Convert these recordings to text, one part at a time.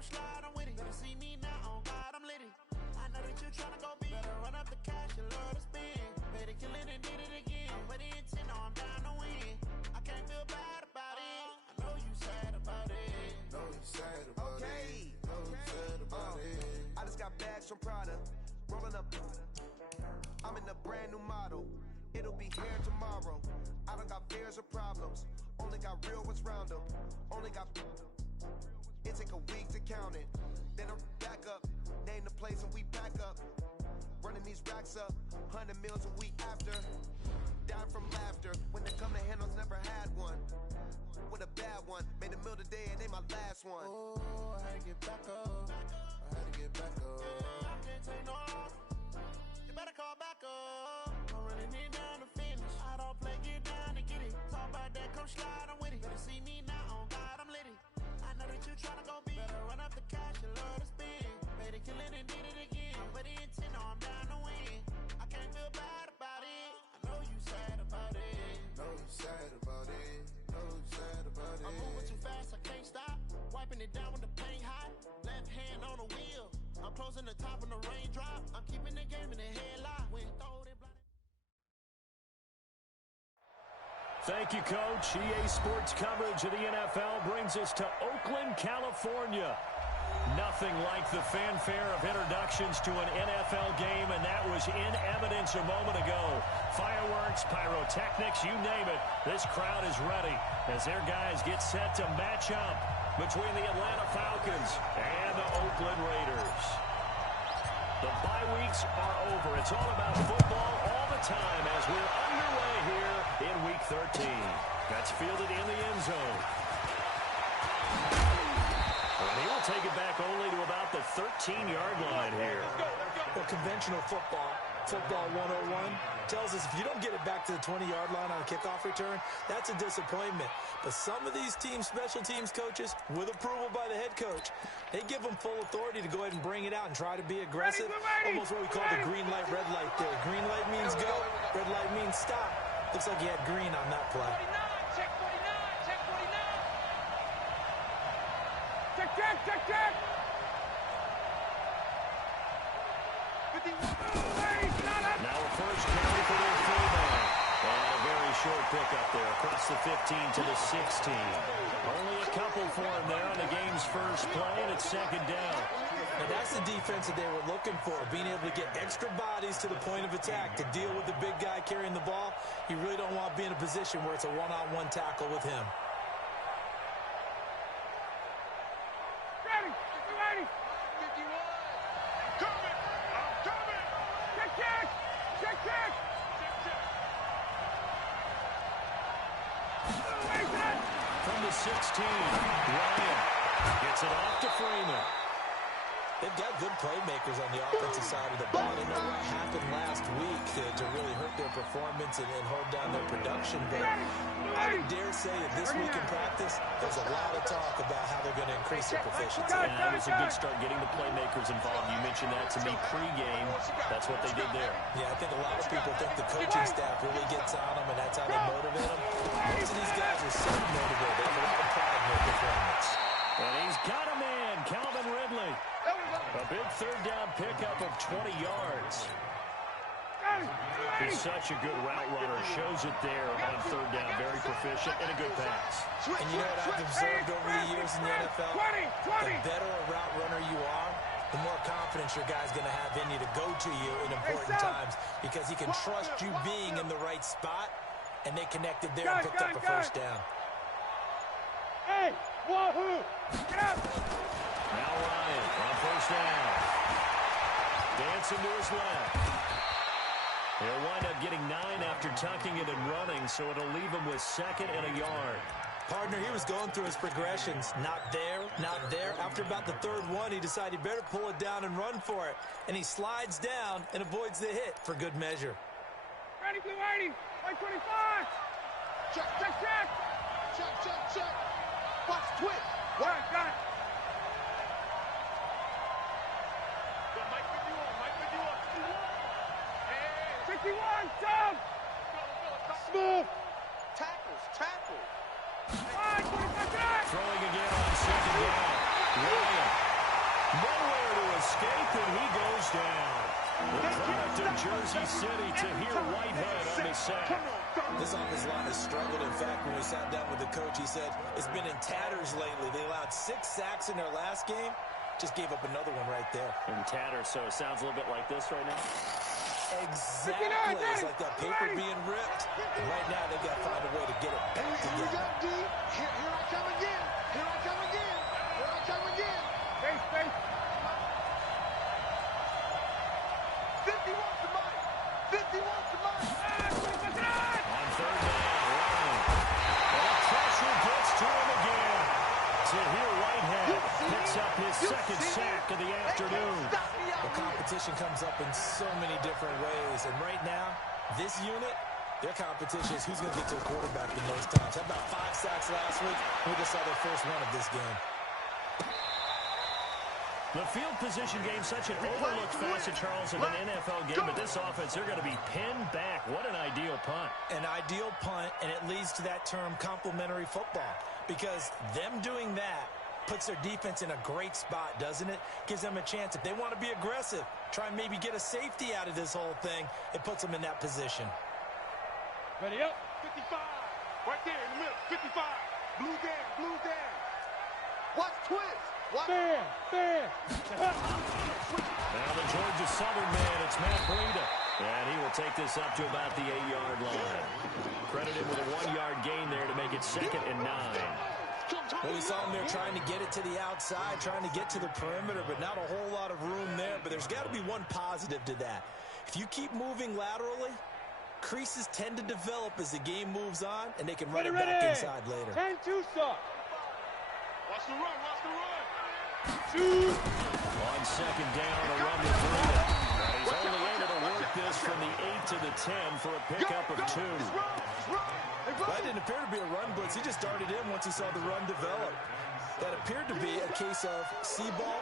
come slide, I'm with it. Better see me now, on God, I'm litty. I know that you tryna go big. Better run up the cash, you love to spend. Better kill it and did it again. But the intent, no, I'm down to win. I can't feel bad about it. I know you sad about it. Know you sad about it. Know you sad about it. I just got bags from Prada. Rolling up. I'm in a brand new model. It'll be here tomorrow. I don't got fears or problems. Only got real ones round them. Only got. It take a week to count it. Then I'm back up. Name the place and we back up. Running these racks up. 100 meals a week after. Down from laughter. When they come to handles, never had one. With a bad one. Made a meal today and ain't my last one. Oh, I had to get back up. I had to get back up. I can't take no loss. You better call back up. I'm running it down to finish. I don't play, get down to get it. Talk about that, come slide, I'm with it. Better see me now, on God, I'm litty. I know that you tryna go big. Better run up the cash, you love to spend. Better kill it and did it again. But the intent, no, I'm down to win. I can't feel bad about it. I know you sad about it. Know you sad about it. Know you sad about it. I'm moving too fast, I can't stop. Wiping it down when the paint hot. Left hand on the wheel. I'm closing the top when the raindrop. I'm keeping the game in the headlock. When throw it, Thank you, Coach. EA Sports coverage of the NFL brings us to Oakland, California. Nothing like the fanfare of introductions to an NFL game, and that was in evidence a moment ago. Fireworks, pyrotechnics, you name it. This crowd is ready as their guys get set to match up between the Atlanta Falcons and the Oakland Raiders. The bye weeks are over. It's all about football all the time as we're underway here in Week 13. That's fielded in the end zone. And he'll take it back only to about the 13-yard line here. Well, conventional football 101, tells us if you don't get it back to the 20-yard line on a kickoff return, that's a disappointment. But some of these teams, special teams coaches, with approval by the head coach, they give them full authority to go ahead and bring it out and try to be aggressive. Almost what we call the green light, red light theory. Green light means go, red light means stop. Looks like he had green on that play. Check 49, check 49. Check. 51. Now a first carry for their fullback. And a very short pickup there across the 15 to the 16. Only a couple for him there on the game's first play, and it's second down. And that's the defense that they were looking for, being able to get extra bodies to the point of attack to deal with the big guy carrying the ball. You really don't want to be in a position where it's a one-on-one tackle with him. Ready, 51. I'm coming. Check. From the 16, Ryan gets it off to Freeman. They've got good playmakers on the offensive side of the ball. I don't know what happened last week to really hurt their performance and hold down their production. But I would dare say that this week in practice, there's a lot of talk about how they're going to increase their proficiency. And that was a good start getting the playmakers involved. You mentioned that to me pregame. That's what they did there. Yeah, I think a lot of people think the coaching staff really gets on them, and that's how they motivate them. Most of these guys are so motivated. They have a lot of pride in their performance. And he's got a man, Calvin Ridley. A big third down pickup of 20 yards. He's such a good route runner. Shows it there on third down. Very proficient and a good pass. And you know what I've observed over the years in the NFL? The better a route runner you are, the more confidence your guy's going to have in you to go to you in important times because he can trust you being in the right spot, and they connected there and picked up a first down. Hey, wahoo! Get up! Now Ryan on first down. Dancing to his left. He'll wind up getting 9 after tucking it and running, so it'll leave him with second and a yard. Partner, he was going through his progressions. Not there, not there. After about the third one, he decided he better pull it down and run for it. And he slides down and avoids the hit for good measure. Ready, blue 80, 125. Check. Watch twitch. Got it. Mike 51. Hey. 61, Tom. Smooth. Tackle. 5, 25, Throwing again on second down. Ryan escape, and he goes down. The product of Jersey City, Tahir Whitehead on the sack. This offensive line has struggled. In fact, when we sat down with the coach, he said it's been in tatters lately. They allowed 6 sacks in their last game. Just gave up another one right there. In tatters, so it sounds a little bit like this right now. Exactly. It's like that paper being ripped. And right now, they've got to find a way to get it back together. Here we go, D. Here I come again. Here I come again. Here I come again. Face. 50 wants the money. 50 wants the money. On third down, Ryan. And pressure gets to him again. Tahir Whitehead picks up his second sack of the afternoon. The competition comes up in so many different ways. And right now, this unit, their competition is who's going to get to the quarterback the most times. How about 5 sacks last week? We just saw their first one of this game. The field position game, such an overlooked facet, Charles, of an NFL game. But this offense, they're going to be pinned back. What an ideal punt. An ideal punt, and it leads to that term complementary football. Because them doing that puts their defense in a great spot, doesn't it? Gives them a chance. If they want to be aggressive, try and maybe get a safety out of this whole thing, it puts them in that position. Ready up. 55. Right there in the middle. 55. Blue down. Watch twist. Bam. Now the Georgia Southern man, it's Matt Breida. And he will take this up to about the 8-yard line. Credited with a 1-yard gain there to make it 2nd and 9. Well, we saw him there trying to get it to the outside, trying to get to the perimeter, but not a whole lot of room there. But there's got to be one positive to that. If you keep moving laterally, creases tend to develop as the game moves on, and they can run it back inside later. 10-2 stop. Watch the run. On 2nd down, a run to Breida. And he's only able to work this from the 8 to the 10 for a pickup of 2. That didn't appear to be a run blitz. He just darted in once he saw the run develop. That appeared to be a case of see ball,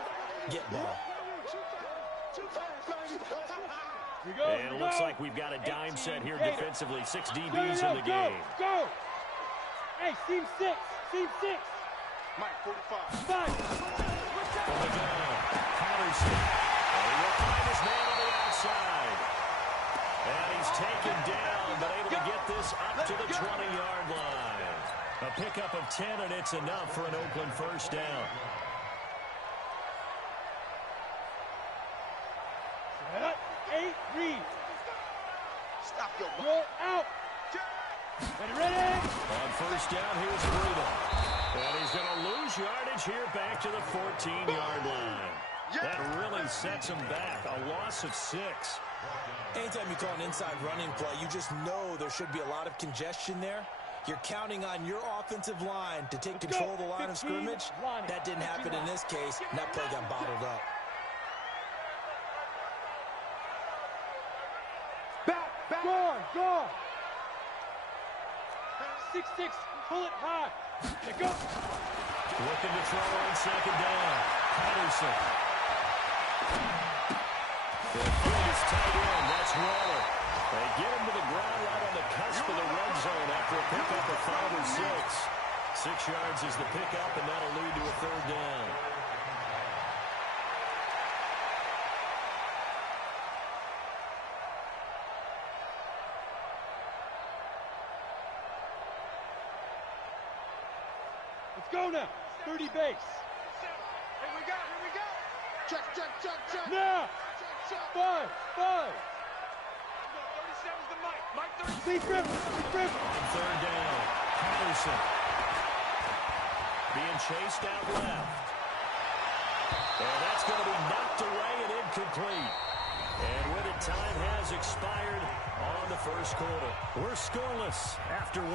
get ball. And it looks like we've got a dime set here defensively. 6 DBs in the game. Go! Hey, team 6. Mike, 45. 5. From the gun, Patterson. And he will find his man on the outside. And he's taken down, but able to get this up to the 20-yard line. A pickup of 10, and it's enough for an Oakland first down. Set. 8, read. Stop your Roll out. Ready. On first down, here's Breida. And he's going to lose yardage here back to the 14-yard line. That really sets him back. A loss of 6. Anytime you call an inside running play, you just know there should be a lot of congestion there. You're counting on your offensive line to take control of the line of scrimmage. That didn't happen in this case, and that play got bottled up. Back. Gone. 6-6. Pull it high. Go. Looking to throw on 2nd down. Patterson. The field is tight end. That's Waller. They get him to the ground right on the cusp of the red zone after a pickup of 5 or 6. 6 yards is the pickup, and that'll lead to a 3rd down. Let's go now. 30 base. Here we go. Check. Now. Check. 5. 37's the Mike. Lead grip. On 3rd down, Patterson. Being chased out left. And that's going to be knocked away and incomplete. And with it, time has expired on the first quarter. We're scoreless after 1.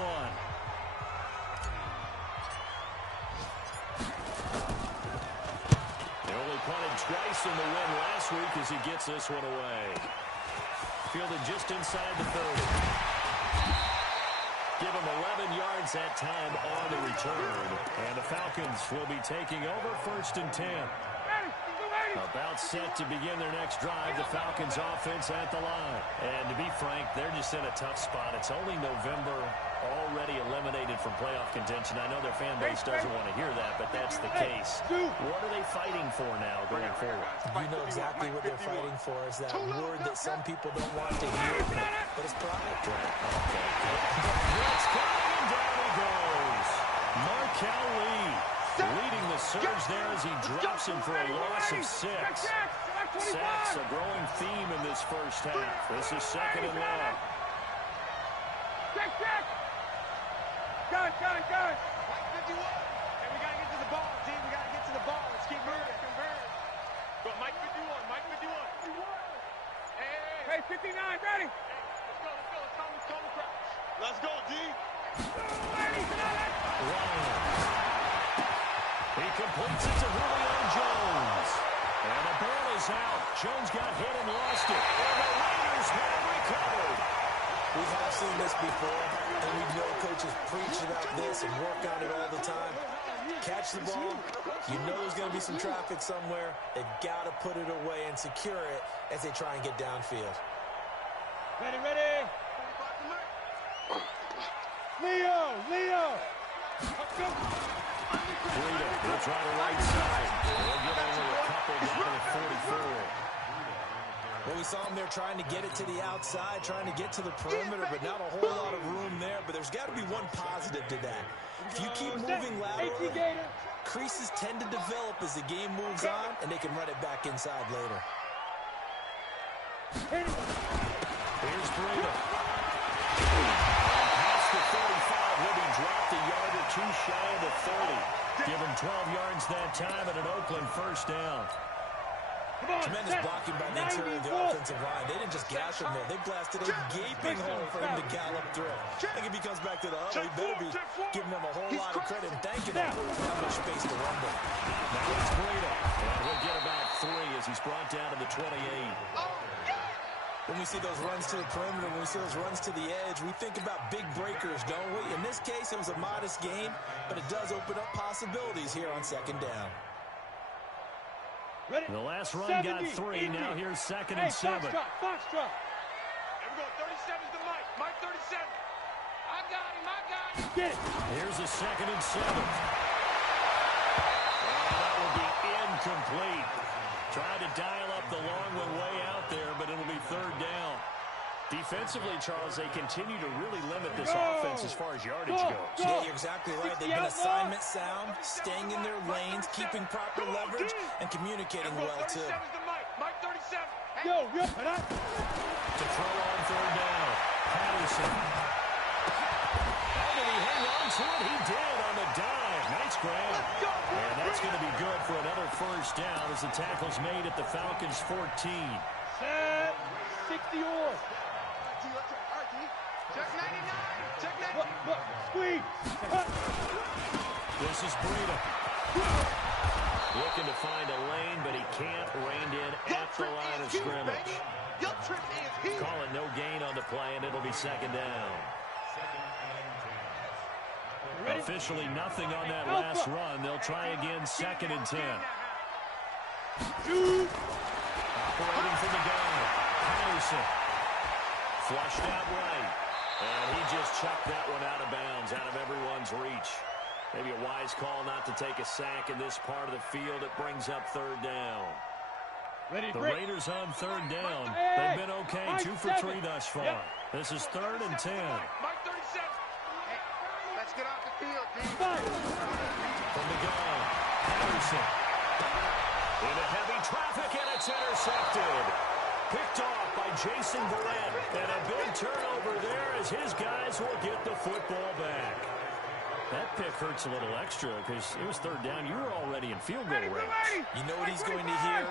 Punted twice in the win last week as he gets this one away. Fielded just inside the 30. Give him 11 yards that time on the return. And the Falcons will be taking over 1st and 10. About set to begin their next drive, the Falcons offense at the line. And to be frank, they're just in a tough spot. It's only November, already eliminated from playoff contention. I know their fan base doesn't want to hear that, but that's the case. What are they fighting for now going forward? You know exactly what they're fighting for is that word that some people don't want to hear, but it's pride. Blitz coming, and down he goes. Markel Lee leading the surge there as he drops him for a loss of 6. Sacks a growing theme in this first half. This is second and long. Check. Gun. 51. Hey, we got to get to the ball, team. We got to get to the ball. Let's keep moving. Go, Mike 51. Hey, 59, ready. Let's go. Let's go, D. He completes it to Julio Jones. And the ball is out. Jones got hit and lost it. And the Raiders have recovered. We have seen this before, and we know coaches preach about this and work on it all the time. Catch the ball. You know there's going to be some traffic somewhere. They've got to put it away and secure it as they try and get downfield. Ready. Leo. Breida will try the right side. They'll get only a couple down to the 44. Well, we saw them there trying to get it to the outside, trying to get to the perimeter, but not a whole lot of room there. But there's got to be one positive to that. If you keep moving laterally, creases tend to develop as the game moves on, and they can run it back inside later. Here's Breida. Past the 45, will be dropped a yard or two shy of the 30. Give him 12 yards that time and an Oakland first down. Tremendous blocking by the interior of the offensive line. They didn't just gash him there. They blasted a gaping hole for him to gallop through. I think if he comes back to the huddle, he better be giving them a whole lot of credit and thanking them for that much space to run with. Now it's Breida. And he'll get about 3 as he's brought down to the 28. When we see those runs to the perimeter, when we see those runs to the edge, we think about big breakers, don't we? In this case, it was a modest gain, but it does open up possibilities here on second down. The last run got 3. Now here's second and 7. Foxtrot. Here we go. 37's the Mike. Mike 37. I got him. Get it. Here's a second and 7. And that will be incomplete. Tried to dial up the long one way out there, but it'll be third down. Defensively, Charles, they continue to really limit this offense as far as yardage goes. Yeah, you're exactly right. They've been assignment sound, staying in their lanes, keeping proper leverage, and communicating well, too. Mike 37. Yo. To throw on third down. Patterson. How did he hang on to it? He did on the dive. Nice grab. And that's going to be good for another first down as the tackle's made at the Falcons' 14. Set. 60 or. Check 99. Look. Squeeze. This is Breida. Looking to find a lane, but he can't. Reined in at the line of scrimmage. Calling no gain on the play, and it'll be second down. Officially nothing on that last run. They'll try again, second and 10. Operating from the gun. Patterson. Flushed out right. And he just chucked that one out of bounds, out of everyone's reach. Maybe a wise call not to take a sack in this part of the field. It brings up third down. The Raiders on third down. They've been okay, 2 for 3 thus far. This is third and 10. Mike 37. Let's get off the field, D. From the gun, Patterson. Into heavy traffic, and it's intercepted. Picked off by Jason Barrett. And a big turnover there as his guys will get the football back. That pick hurts a little extra because it was third down. You were already in field goal range. You know what he's going to hear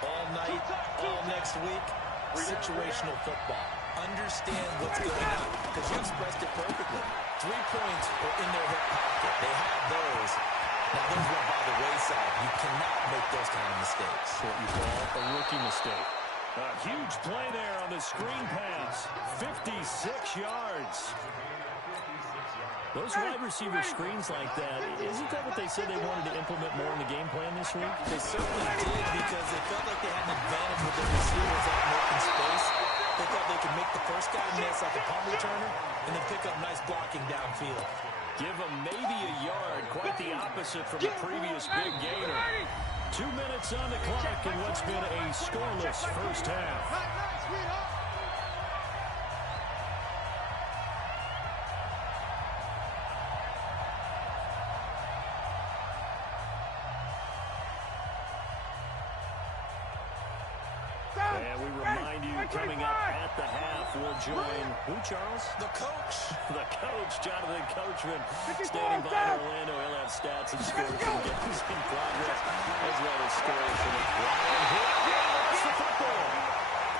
all night, all next week? Situational football. Understand what's going on because you expressed it perfectly. 3 points were in their hip pocket. They had those. Now those went by the wayside. You cannot make those kind of mistakes. What you call a rookie mistake. A huge play there on the screen pass. 56 yards. Those wide receiver screens like that, isn't that what they said they wanted to implement more in the game plan this week? They certainly did because they felt like they had an advantage with their receivers out in open space. They thought they could make the first guy miss like a punt returner and then pick up nice blocking downfield. Give them maybe a yard, quite the opposite from the previous big gainer. 2 minutes on the clock in what's been a scoreless first half. And we remind you, coming up at the half, we'll join who, Charles? The coach. The coach, Jonathan Coachman, standing by in Orlando. He'll have stats and scores from games in progress, as well as scores from the Ryan Hill. That's the football.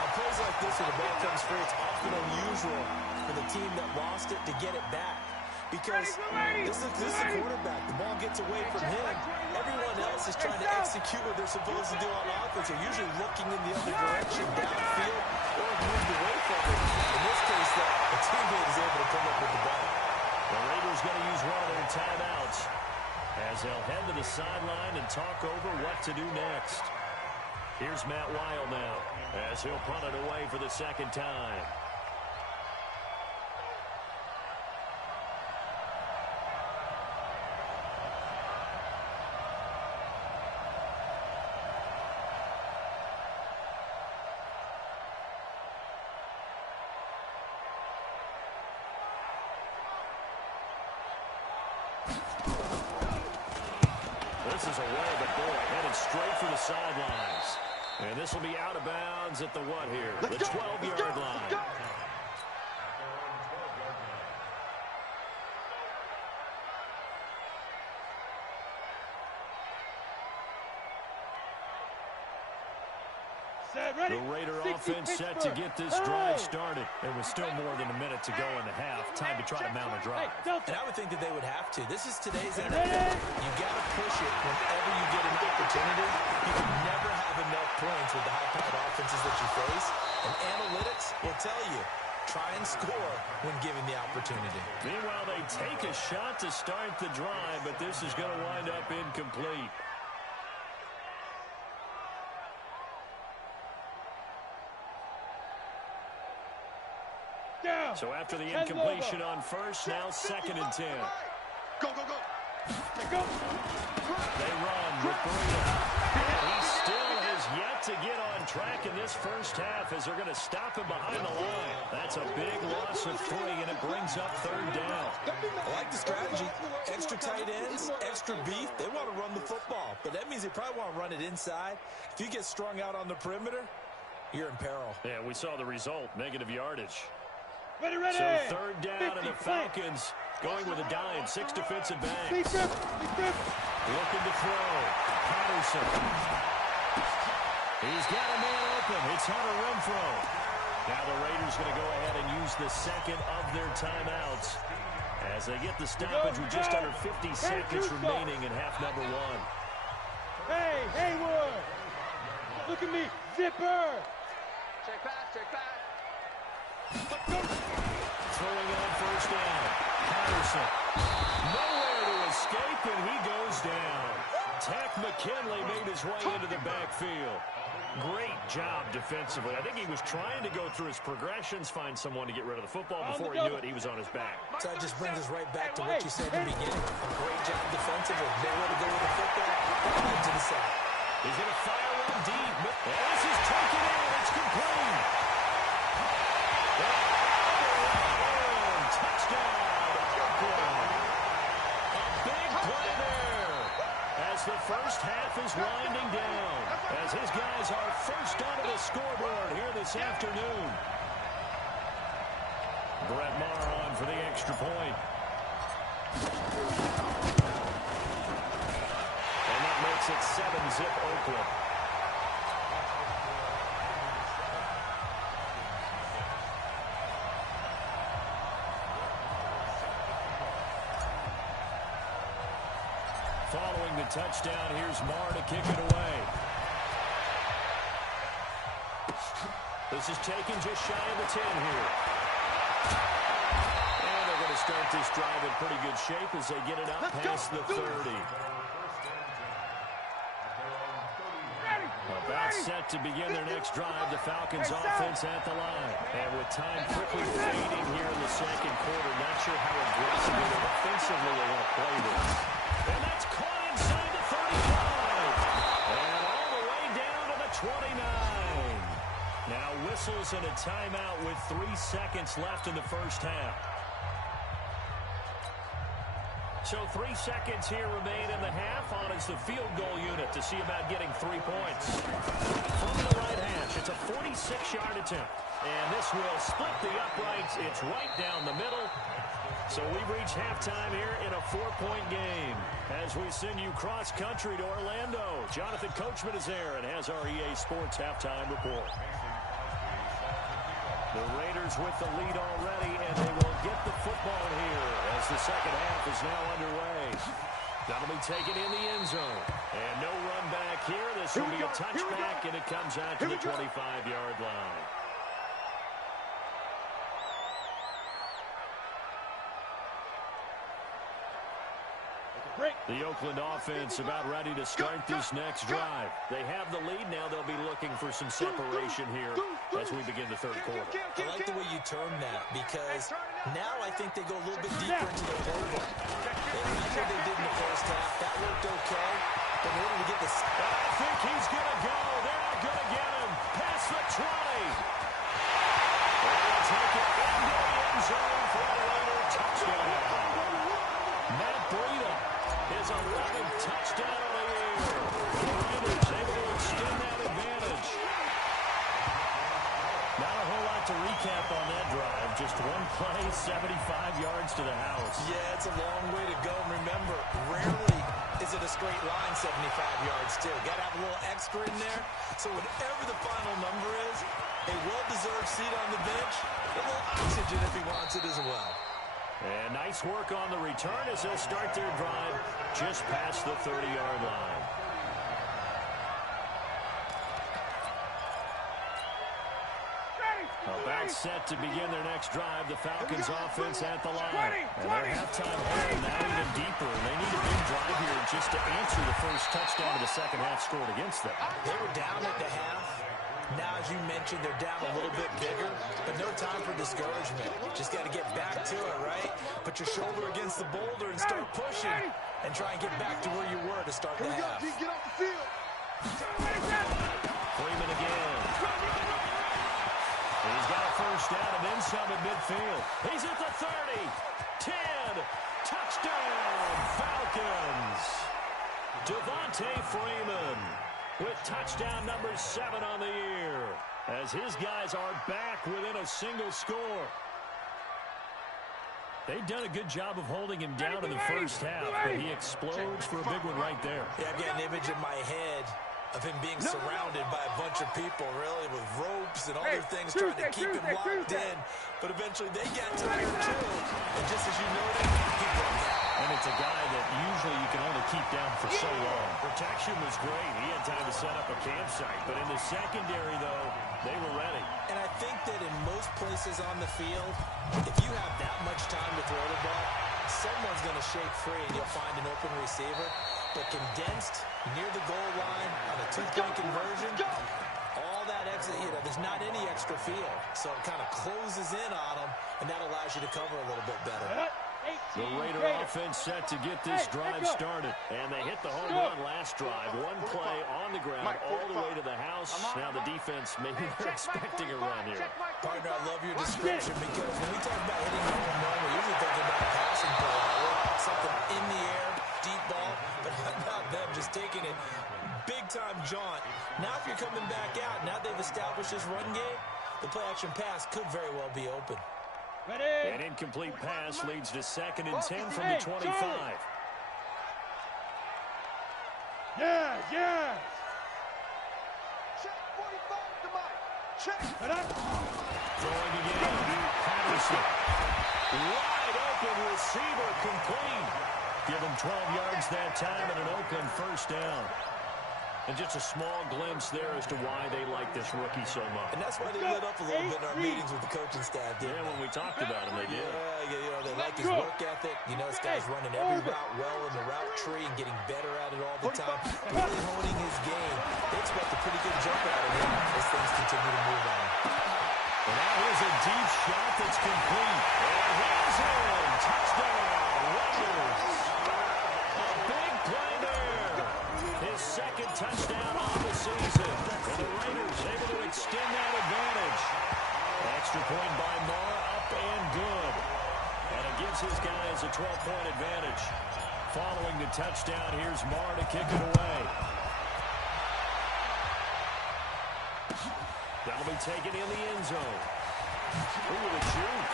On plays like this, when the ball comes free, it's often unusual for the team that lost it to get it back. Because this is the quarterback. The ball gets away from him. Everyone else is trying to execute what they're supposed to do on offense. They're usually looking in the other direction, downfield, or moved away from it. In this case, the teammate is able to come up with the ball. The Raiders going to use one of their timeouts as they'll head to the sideline and talk over what to do next. Here's Matt Weil now as he'll punt it away for the second time. This is away, but boy, headed straight for the sidelines. And this will be out of bounds at the what here? The 12-yard line. The Raider offense set to get this drive started. There was still more than a minute to go in the half. Time to try to mount a drive. And I would think that they would have to. This is today's NFL. You got to push it whenever you get an opportunity. You can never have enough points with the high-powered offenses that you face. And analytics will tell you, try and score when given the opportunity. Meanwhile, they take a shot to start the drive, but this is going to wind up incomplete. So after the incompletion on first, now 2nd and 10. Go, go, go. They run with Burrito. And he still has yet to get on track in this first half as they're going to stop him behind the line. That's a big loss of 3, and it brings up 3rd down. I like the strategy. Extra tight ends, extra beef. They want to run the football, but that means they probably want to run it inside. If you get strung out on the perimeter, you're in peril. Yeah, we saw the result, negative yardage. Ready. So 3rd down, and the Falcons going with a dime, 6 defensive backs. Looking to throw. Patterson. He's got a man open. It's Hunter Renfrow. Now the Raiders going to go ahead and use the second of their timeouts as they get the stoppage with just under 50 seconds remaining in half number 1. Hey, Haywood. Look at me. Zipper. Check back. Throwing on first down. Patterson. Nowhere to escape, and he goes down. Tech McKinley made his way into the backfield. Great job defensively. I think he was trying to go through his progressions, find someone to get rid of the football. Before he knew it, he was on his back. So that just brings us right back to what you said in the beginning. A great job defensively. Nowhere to go with the football. Right to the side. He's going to fire one deep. And this is taken in. It's complete. Touchdown. A big play there as the first half is winding down. As his guys are first onto the scoreboard here this afternoon. Brett Maher on for the extra point. And that makes it 7-zip Oakland. Following the touchdown, here's Maher to kick it away. This is taken just shy of the 10 here. And they're going to start this drive in pretty good shape as they get it up past the 30. About set to begin their next drive. The Falcons offense at the line. And with time quickly fading here in the second quarter, not sure how aggressively or offensively they want to play this. And that's caught inside the 35. And all the way down to the 29. Now whistles and a timeout with 3 seconds left in the first half. So 3 seconds here remain in the half. On is the field goal unit to see about getting 3 points. From the right hash, it's a 46-yard attempt. And this will split the uprights. It's right down the middle. So we've reached halftime here in a 4-point game. As we send you cross-country to Orlando, Jonathan Coachman is there and has our EA Sports halftime report. The Raiders with the lead already, and they will get the football here as the second half is now underway. That'll be taken in the end zone. And no run back here. This will be a touchback, and it comes out to the 25-yard line. The Oakland offense about ready to start this next drive. They have the lead. Now they'll be looking for some separation here as we begin the third quarter. I like the way you term that because now I think they go a little bit deeper into their playbook. They like what they did in the first half. That worked okay. But in order to get this... I think he's going to go. They're not going to get him. Past the 20. And they'll take it into the end zone for a Raider touchdown. Matt Breida. His 11th touchdown of the year. The Raiders able to extend that advantage. Not a whole lot to recap on that drive. Just one play, 75 yards to the house. Yeah, it's a long way to go. And remember, rarely is it a straight line 75 yards, too. Got to have a little extra in there. So whatever the final number is, a well-deserved seat on the bench, a little oxygen if he wants it as well. And nice work on the return as they'll start their drive just past the 30-yard line. About set to begin their next drive. The Falcons offense at the line. And their halftime hole now even deeper. They need a big drive here just to answer the first touchdown of the second half scored against them. They were down at the half. Now, as you mentioned, they're down a little bit bigger, but no time for discouragement. Just got to get back to it, right? Put your shoulder against the boulder and start pushing and try and get back to where you were to start the half. Get off the field. Freeman again. He's got a first down and then some at midfield. He's at the 30. 10. Touchdown, Falcons. Devontae Freeman with touchdown number 7 on the year, as his guys are back within a single score. They've done a good job of holding him down in the first half, but he explodes for a big one right there. Yeah, I've got an image in my head of him being surrounded by a bunch of people, really, with ropes and other things trying to keep him locked in. But eventually they got tired, too. And just as you noted, he broke out. And it's a guy that usually you can only keep down for so long. Protection was great. He had time to set up a campsite. But in the secondary, though, they were ready. And I think that in most places on the field, if you have that much time to throw the ball, someone's going to shake free and you'll find an open receiver. But condensed near the goal line on a two-point conversion, all that exit, there's not any extra field. So it kind of closes in on them, and that allows you to cover a little bit better. The Raider offense set to get this drive started. And they hit the home run last drive. One play on the ground all the way to the house. Now the defense, maybe they're expecting a run here. Partner, I love your description because when we talk about hitting the home run, we're usually thinking about a passing play. Something in the air, deep ball. But how about them just taking it big-time jaunt? Now if you're coming back out, now they've established this run game, the play-action pass could very well be open. Ready. An incomplete pass leads to 2nd and 10 from the 25. Yeah. Check 45 to Mike. Check. Throwing again. Patterson. Wide open receiver complete. Give him 12 yards that time and an Oakland first down. And just a small glimpse there as to why they like this rookie so much. And that's why they lit up a little bit in our meetings with the coaching staff, didn't they? When we talked about him, they did. Yeah, they like his work ethic. You know, this guy's running every route well in the route tree and getting better at it all the time. Really honing his game. They expect a pretty good jump out of him as things continue to move on. And now here's a deep shot that's complete. And he's in. Touchdown, Raiders. A big play there. His second touchdown on the season. And the Raiders able to extend that advantage. Extra point by Marr, up and good. And it gives his guys a 12-point advantage. Following the touchdown, here's Marr to kick it away. That'll be taken in the end zone. Ooh, the juke.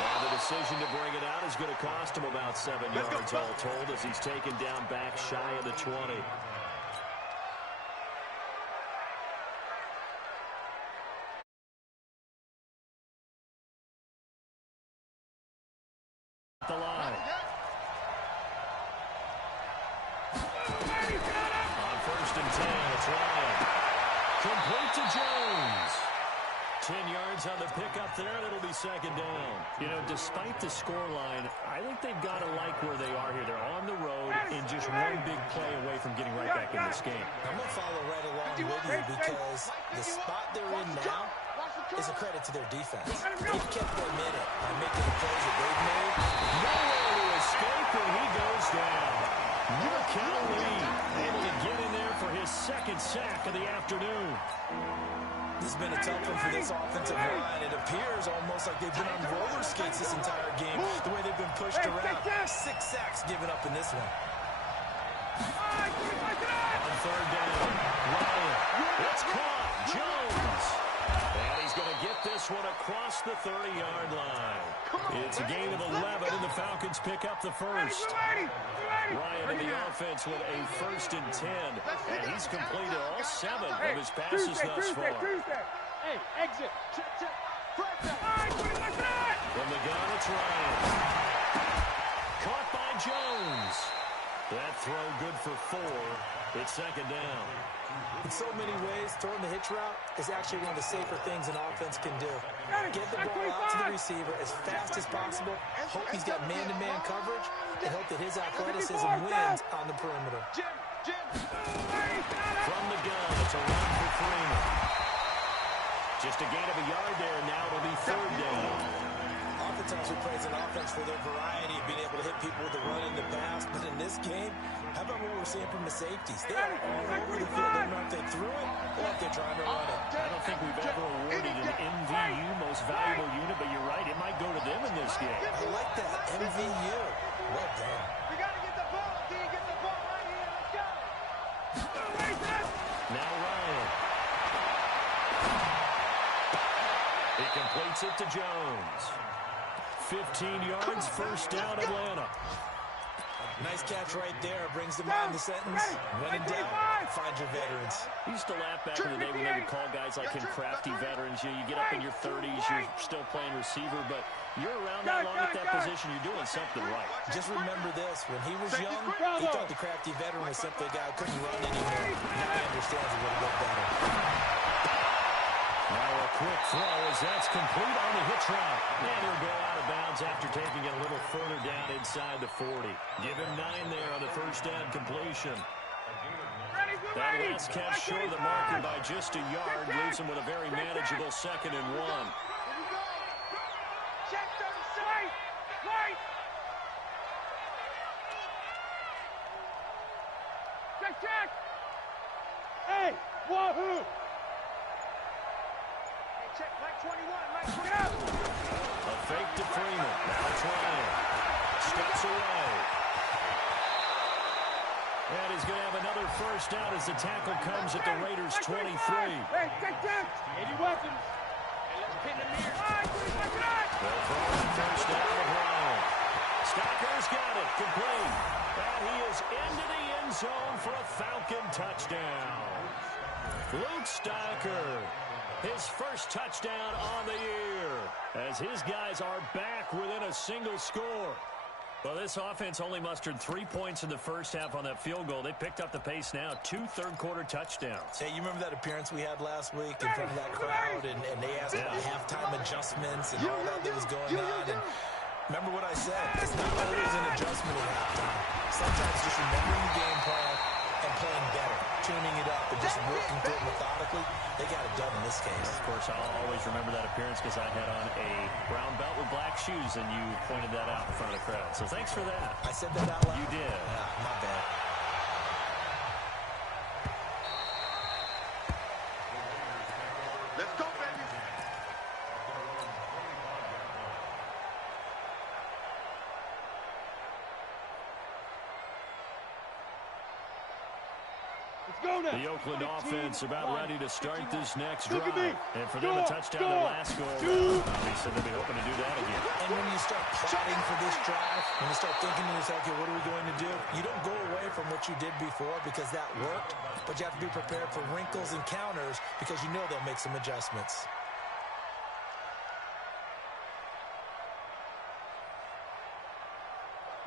And the decision to bring it out is going to cost him about 7 yards all told as he's taken down back shy of the 20. The line. On 1st and 10, it's Ryan. Complete to Jones. 10 yards on the pickup there, and it'll be second down. You know, despite the scoreline, I think they've got to like where they are here. They're on the road and just one big play away from getting right back in this game. I'm going to follow right along with you because the spot they're in now is a credit to their defense. They've kept them in it by making the plays that they've made. Nowhere to escape, and he goes down. Lee able to get in there for his second sack of the afternoon. This has been a tough one for this offensive line. It appears almost like they've been on roller skates this entire game, the way they've been pushed around. 6 sacks given up in this one. On 3rd down, Ryan. It's caught. Jones. And he's going to get this one across the 30-yard line. It's a gain of 11, and the Falcons pick up the first. Ryan in the offense with a 1st and 10, and he's completed all 7 of his passes thus far. Hey, exit. Check. From the gun, it's Ryan. Caught by Jones. That throw good for 4. It's second down. In so many ways, throwing the hitch route is actually one of the safer things an offense can do. Get the ball out to the receiver as fast as possible, hope he's got man-to-man coverage, and hope that his athleticism wins on the perimeter. From the gun, it's a run for Freeman. Just a gain of a yard there, and now it'll be 3rd down. Oftentimes we praise an offense for their variety of being able to hit people with the run in the pass, but in this game, how about what we're seeing from the safeties? They are all over the field. I don't know if they threw it or if they're trying to run it. I don't think we've ever awarded an MVU, most valuable unit, but you're right, it might go to them in this game. I like that, MVU. Well done. We got to get the ball, D. Get the ball right here. Let's go. Now Ryan. He completes it to Jones. 15 yards, first down, Atlanta. Nice catch right there. Brings to mind the sentence, when in doubt, find your veterans. I used to laugh back in the day when they would call guys like him crafty veterans. You get up in your 30s, you're still playing receiver, but you're around that long at that position, you're doing something right. Just remember this, when he was young, he thought the crafty veteran was simply a guy who couldn't run anymore. Now he understands it a little bit better. Now a quick throw as that's complete on the hitch route. And he'll go out of bounds after taking it a little further down inside the 40. Give him 9 there on the first down completion. That last catch short of the marker by just a yard leaves him with a very manageable 2nd and 1. Check 36. Right. Check. Hey, wahoo. Check, Mike 21, Mike 20. A fake to Freeman. Now it's Ryan. Steps away. And he's going to have another first down as the tackle comes at the Raiders' 23. Hey, check. 80 weapons. Hey, let's pin them here. They'll throw it first down with Ryan. Stacker's got it. Complete. And he is into the end zone for a Falcon touchdown. Luke Stacker. His first touchdown on the year as his guys are back within a single score. Well, this offense only mustered 3 points in the first half on that field goal. They picked up the pace now. 2 third-quarter touchdowns. Hey, you remember that appearance we had last week in front of that crowd, and they asked about halftime adjustments and all that was going on. And remember what I said. It's not always an adjustment at halftime. Sometimes just remembering the game plan and playing better, tuning it up, and just working through it methodically. They got it done in this case. Of course, I'll always remember that appearance because I had on a brown belt with black shoes, and you pointed that out in front of the crowd. So thanks for that. I said that out loud? You did. Yeah, my bad. Let's go, baby. The Oakland offense about ready to start this next drive. And for them, a touchdown their last goal. Obviously, they'll be hoping to do that again. And when you start plotting for this drive, when you start thinking to yourself, okay, what are we going to do? You don't go away from what you did before because that worked, but you have to be prepared for wrinkles and counters because you know they'll make some adjustments.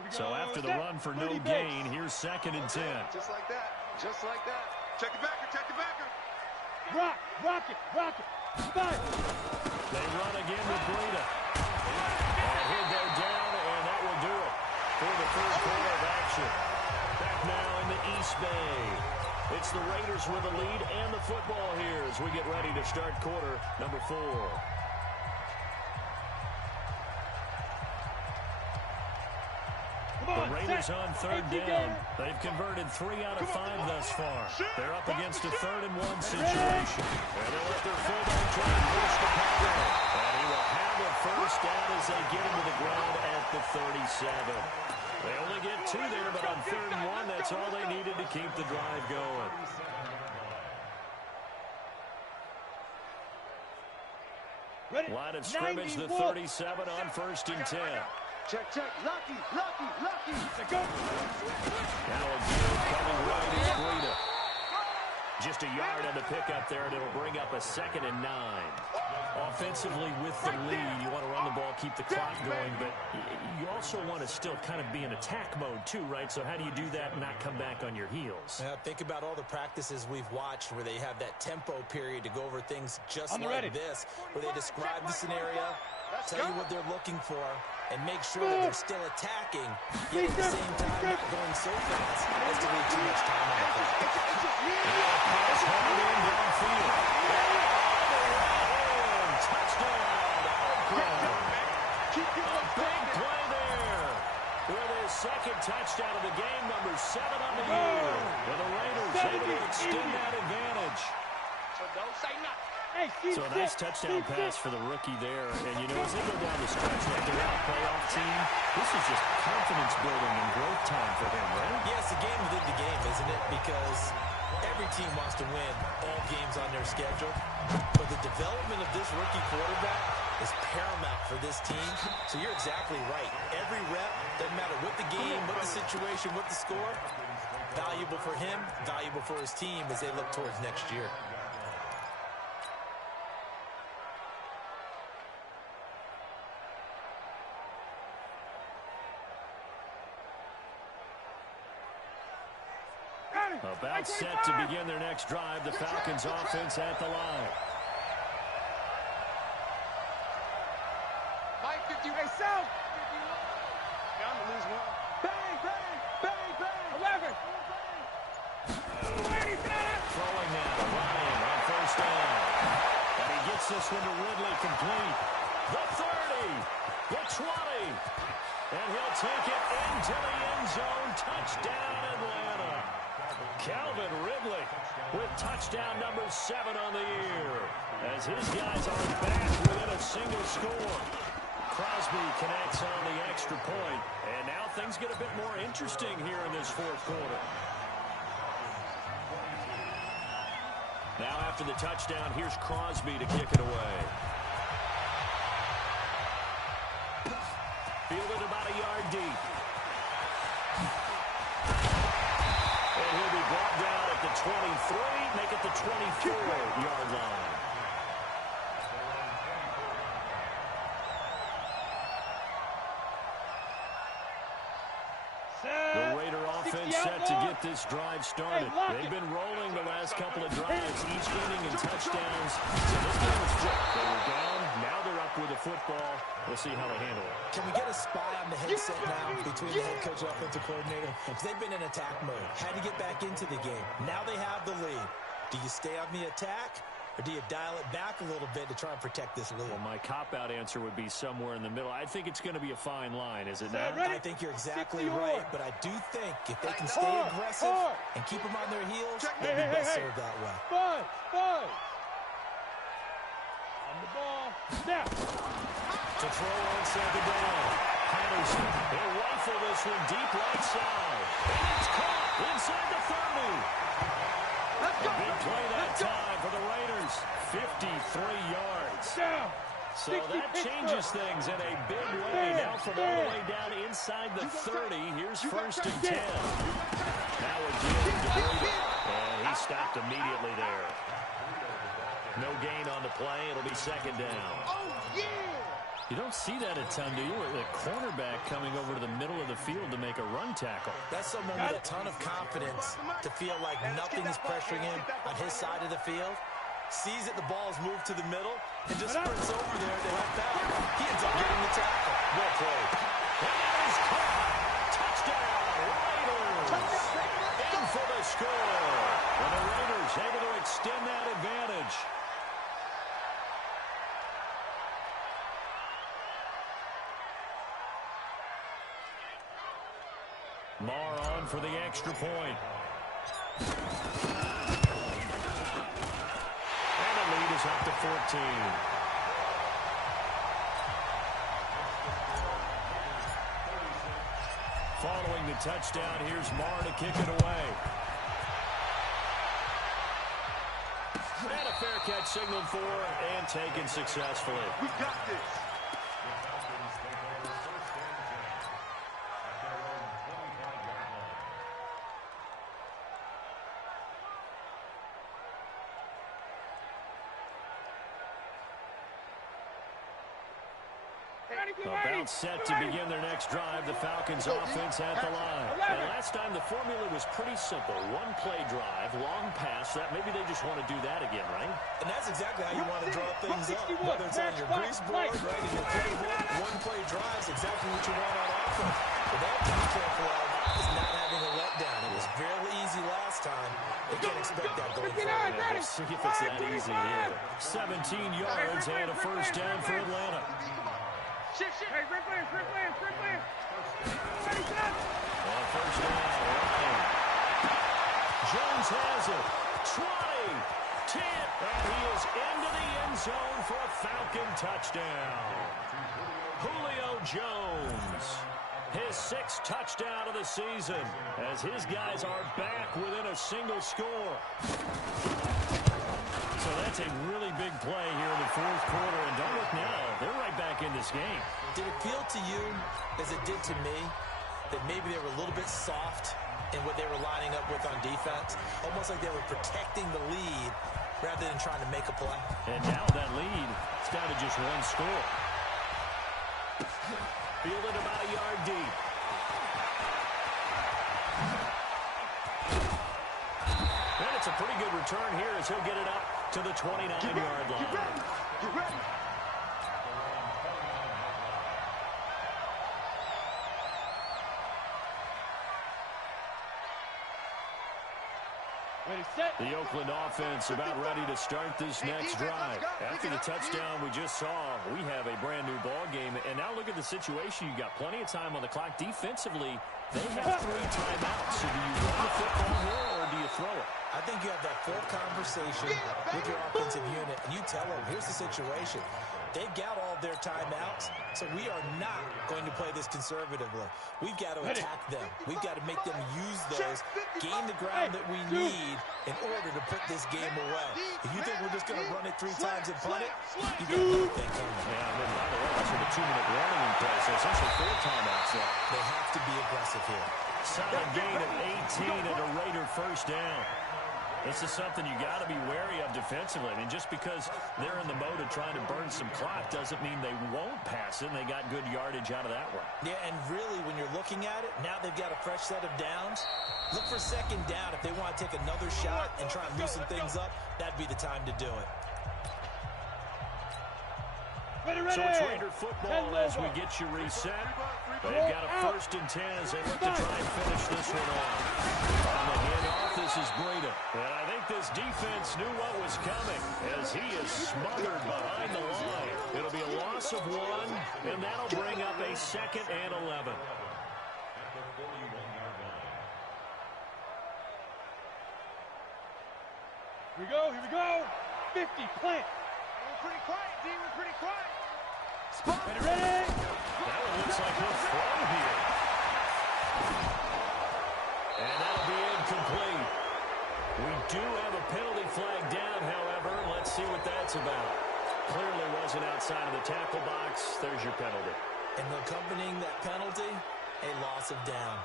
So after the run for no gain, here's 2nd and 10. Just like that. Just like that. Check it back. Check it back. Rock it. Spike. They run again with Breida. And he'll go down, and that will do it for the third quarter of action. Back now in the East Bay. It's the Raiders with the lead and the football here as we get ready to start quarter number 4. The Raiders on 3rd down. They've converted 3 out of 5 thus far. They're up against a 3rd and 1 situation. And they'll let their fullback try and push the power. And he will have a first down as they get him to the ground at the 37. They only get 2 there, but on 3rd and 1, that's all they needed to keep the drive going. Line of scrimmage, the 37 on 1st and 10. Check. Lucky. Go. Now coming right is Breida. Just a yard on the pickup there, and it'll bring up a 2nd and 9. Offensively with the lead, you want to run the ball, keep the clock going, but you also want to still kind of be in attack mode too, right? So how do you do that and not come back on your heels? Yeah, think about all the practices we've watched where they have that tempo period to go over things just like this, where they describe the scenario, tell you what they're looking for, and make sure that they're still attacking, yet at the same time not going so fast as to leave too much time on the clock. Pass hard in downfield. Touchdown, Oakland. A big play there with his 2nd touchdown of the game, number 7 on the year. And the Raiders able to extend that advantage. So don't say nothing. So a nice touchdown pass for the rookie there. And, you know, as they go down the stretch like they're a playoff team, this is just confidence building and growth time for him, right? Yeah, it's a game within the game, isn't it? Because every team wants to win all games on their schedule. But the development of this rookie quarterback is paramount for this team. So you're exactly right. Every rep, doesn't matter what the game, what the situation, what the score, valuable for him, valuable for his team as they look towards next year. About set to begin their next drive. The Falcons offense at the line. Mike, 50. Hey, South. 51. Down to lose 1. Bang. 11. Throwing now. Ryan on 1st down. And he gets this one to Ridley complete. The 30. The 20. And he'll take it into the end zone. Touchdown, Atlanta. Calvin Ridley with touchdown number 7 on the year as his guys are back within a single score. Crosby connects on the extra point, and now things get a bit more interesting here in this 4th quarter. Now after the touchdown, here's Crosby to kick it away. Fielded about a yard deep. And he'll be brought down at the 23, make it the 24-yard line. set to get this drive started. They've been rolling the last couple of drives, each ending in touchdowns. So this game was flipped. They were down. Now they're up with the football. We'll see how they handle it. Can we get a spy on the headset now between the head coach and offensive coordinator? Because they've been in attack mode. Had to get back into the game. Now they have the lead. Do you stay on the attack? Or do you dial it back a little bit to try and protect this lead? Well, my cop-out answer would be somewhere in the middle. I think it's going to be a fine line, is it not? I think you're exactly right, but I do think if they can stay aggressive and keep them on their heels, they'll be best served that way. Five. On the ball. Snap. To throw on second down. Patterson. He'll rifle this one deep right side. And it's caught inside the 30. A big play that time for the Raiders. 53 yards. So that changes things in a big way. Now from all the way down inside the 30. Here's first and 10. Now again, and he stopped immediately there. No gain on the play. It'll be second down. You don't see that a ton, do you? A cornerback coming over to the middle of the field to make a run tackle. That's someone with a ton of confidence to feel like nothing is pressuring him on his side of the field. Sees that the ball is moved to the middle and just sprints over there to help out. He ends up getting the tackle. Well played. And it is caught. Touchdown, Raiders. In for the score. And the Raiders able to extend that advantage. Marr on for the extra point. And the lead is up to 14. Following the touchdown, here's Marr to kick it away. And a fair catch signaled for and taken successfully. We got this. About set to begin their next drive. The Falcons offense at the line. And last time the formula was pretty simple. One play drive, long pass. That maybe they just want to do that again, right? And that's exactly how you want to draw things up. Whether it's on your grease board, right, in your playbook, one play drive is exactly what you want on offense. But that to be careful of is not having a letdown. It was fairly easy last time. They can't expect that going forward. We'll see if it's that easy here. 17 yards and a first down for Atlanta. Hey, Rick Lance. First down, Ryan. Jones has it. 20, 10, and he is into the end zone for a Falcon touchdown. Julio Jones, his 6th touchdown of the season, as his guys are back within a single score. So that's a really big play here in the fourth quarter, and don't look now, they're right back in this game. Did it feel to you, as it did to me, that maybe they were a little bit soft in what they were lining up with on defense? Almost like they were protecting the lead rather than trying to make a play. And now that lead, it's down to just one score. Fielded about a yard deep. And it's a pretty good return here as he'll get it up to the 29-yard line. Get ready. The Oakland offense about ready to start this next drive. After the touchdown we just saw, we have a brand new ball game. And now look at the situation. You got plenty of time on the clock. Defensively, they have 3 timeouts. So do you run the football here or do you throw it? I think you have that full conversation with your offensive unit, and you tell them, here's the situation. They've got all their timeouts, so we are not going to play this conservatively. We've got to attack them. We've got to make them use those, gain the ground that we need in order to put this game away. If you think we're just going to run it 3 times and punt it, you got nothing coming. Yeah, and then by the way, that's with a 2-minute warning in play, so essentially 4 timeouts left. They have to be aggressive here. Solid gain of 18 and a Raider first down. This is something you got to be wary of defensively. I mean, just because they're in the mode of trying to burn some clock doesn't mean they won't pass it, and they got good yardage out of that one. Yeah, and really, when you're looking at it, now they've got a fresh set of downs. Look for second down. If they want to take another shot and try and loosen things up, that'd be the time to do it. So it's Raider football as we get you reset. They've got a 1st and 10 as they look to try and finish this one off. On the handoff, this is Breida. And I think this defense knew what was coming as he is smothered behind the line. It'll be a loss of 1, and that'll bring up a 2nd and 11. Here we go, here we go. 50, plant. We're pretty quiet, D. We're pretty quiet. Spot. Ready? That one looks like he'll throw here. And that'll be incomplete. We do have a penalty flag down, however. Let's see what that's about. Clearly wasn't outside of the tackle box. There's your penalty. And accompanying that penalty, a loss of down.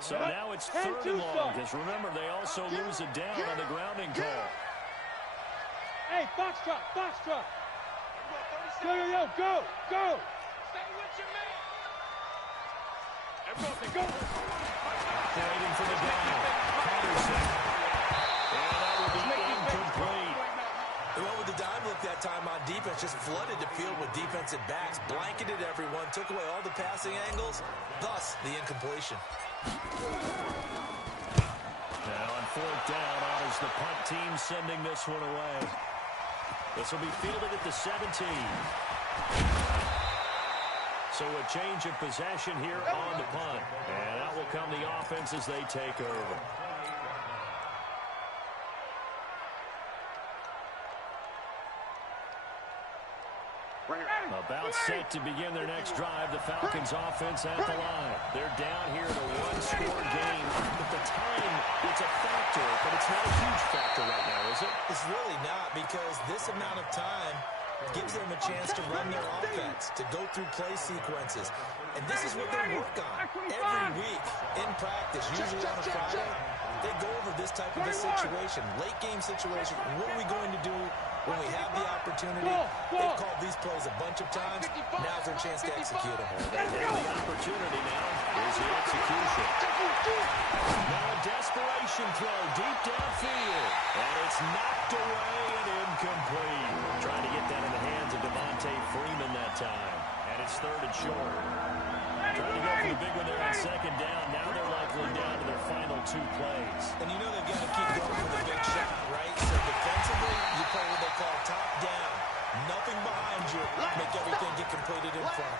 So now it's 3rd and long, because remember, they also lose a down on the grounding call. Hey, box truck, box truck. Go, go, go, go, go. Stay with your man. Everybody, go. Waiting for the down. Patterson. And that will be incomplete. They went with the dime look that time on defense, just flooded the field with defensive backs, blanketed everyone, took away all the passing angles, thus the incompletion. Now on 4th down, honors the punt team sending this one away. This will be fielded at the 17. So a change of possession here on the punt. And out will come the offense as they take over. About set to begin their next drive, the Falcons offense at the line. They're down here in a 1-score game. At the time, it's a factor, but it's not a huge factor right now, is it? It's really not, because this amount of time gives them a chance to run their offense, to go through play sequences. And this is what they work on every week in practice, usually on a Friday. They go over this type of a situation, late game situation. What are we going to do when we have the opportunity? They've called these plays a bunch of times. Now's their chance to execute them. And the opportunity now is the execution. Now a desperation throw deep downfield. And it's knocked away and incomplete. Trying to get that in the hands of Devontae Freeman that time. And it's 3rd and short. Trying to go for the big one there on 2nd down. Now they're likely down to their final 2 plays. And you know they've got to keep going for the big shot, right? So defensively, you play what they call top down. Nothing behind you. Make everything get completed in front.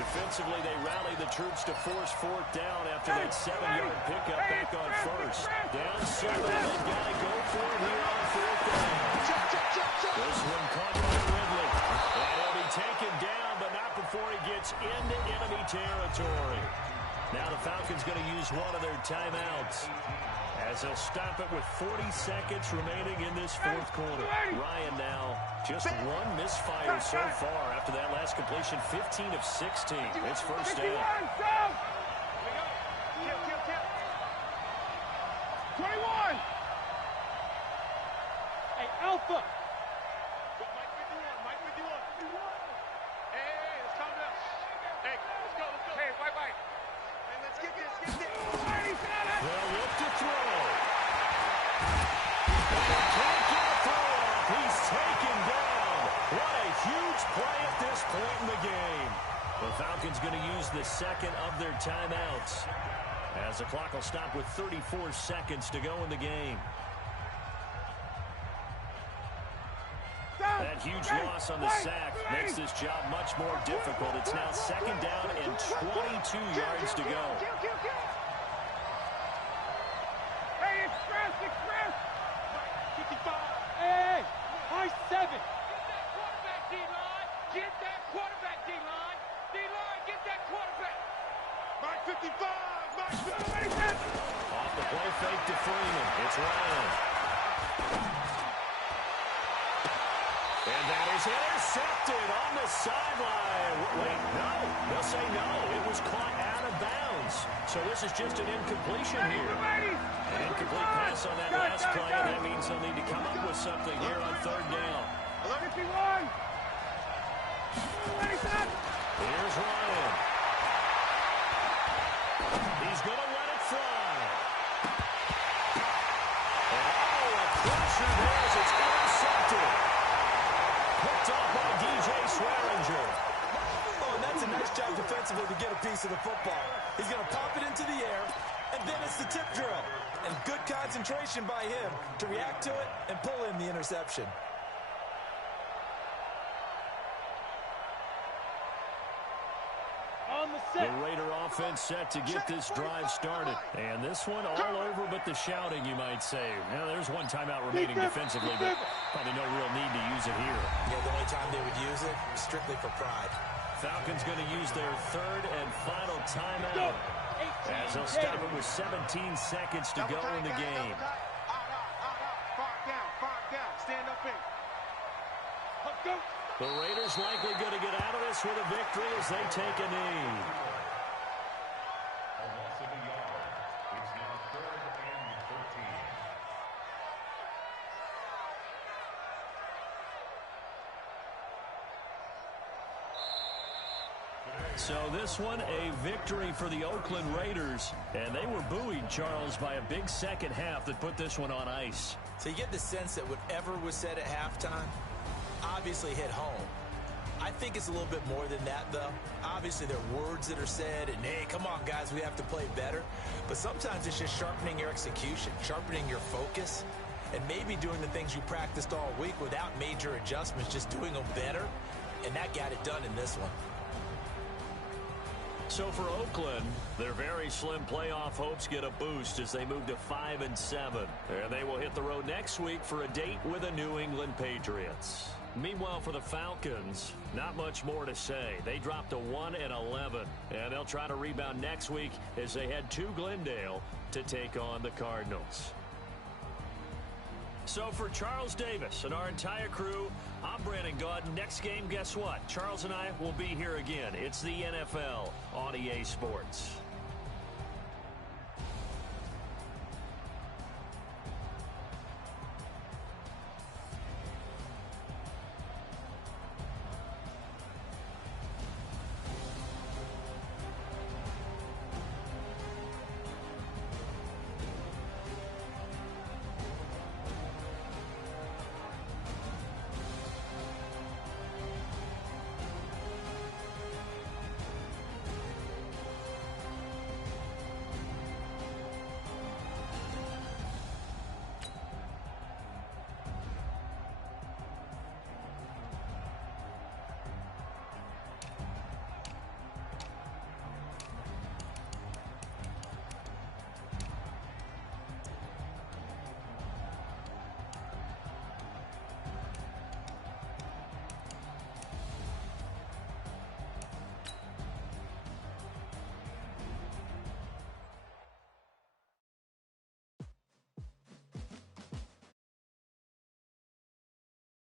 Defensively, they rally the troops to force 4th down after that 7-yard pickup back on 1st. Down 7, they've got to go for it here on 4th down. This one caught by Ridley. And he'll be taken down, but not before he gets into enemy territory. Now the Falcons going to use one of their timeouts as they'll stop it with 40 seconds remaining in this 4th quarter. Ryan now just 1 misfire so far after that last completion, 15 of 16. It's 1st down. 21. Hey, Alpha. Mike 51. Hey, let's calm down. Hey, let's go. Hey, white. Hey, let's get this. They'll look to throw. They can't get a throw off. He's taken down. What a huge play at this point in the game. The Falcons going to use the 2nd of their timeouts as the clock will stop with 34 seconds to go in the game. That huge loss on the sack makes this job much more difficult. It's now 2nd down and 22 yards to go. Hey, express. 55. Hey, high 7. Get that quarterback, D-line. D-line, get that quarterback. Mike 55. Off the play fake to Freeman. It's Ryan. And that is intercepted on the sideline. Wait, no. They'll say no. It was caught out of bounds. So this is just an incompletion here. An incomplete pass on that last play, and that means they'll need to come up with something here on third down. Here's Ryan. He's going to let it fly. And a crusher there as it's intercepted. Picked off by DJ Swearinger. Oh, and that's a nice job defensively to get a piece of the football. He's going to pop it into the air, and then it's the tip drill. And good concentration by him to react to it and pull in the interception. The Raider offense set to get this drive started. And this one all over but the shouting, you might say. Now, there's one timeout remaining defensively, but probably no real need to use it here. Yeah, the only time they would use it was strictly for pride. Falcons going to use their third and final timeout as they'll stop it with 17 seconds to go in the game. Stand up in. Let's go. The Raiders likely going to get out of this with a victory as they take a knee. It's now 3rd and 13. So this one, a victory for the Oakland Raiders. And they were buoyed, Charles, by a big second half that put this one on ice. So you get the sense that whatever was said at halftime obviously hit home. I think it's a little bit more than that, though. Obviously, there are words that are said, and, hey, come on, guys, we have to play better. But sometimes it's just sharpening your execution, sharpening your focus, and maybe doing the things you practiced all week without major adjustments, just doing them better, and that got it done in this one. So for Oakland, their very slim playoff hopes get a boost as they move to 5-7. And they will hit the road next week for a date with the New England Patriots. Meanwhile, for the Falcons, not much more to say. They dropped to 1-11, and they'll try to rebound next week as they head to Glendale to take on the Cardinals. So for Charles Davis and our entire crew, I'm Brandon Gaudin. Next game, guess what? Charles and I will be here again. It's the NFL on EA Sports.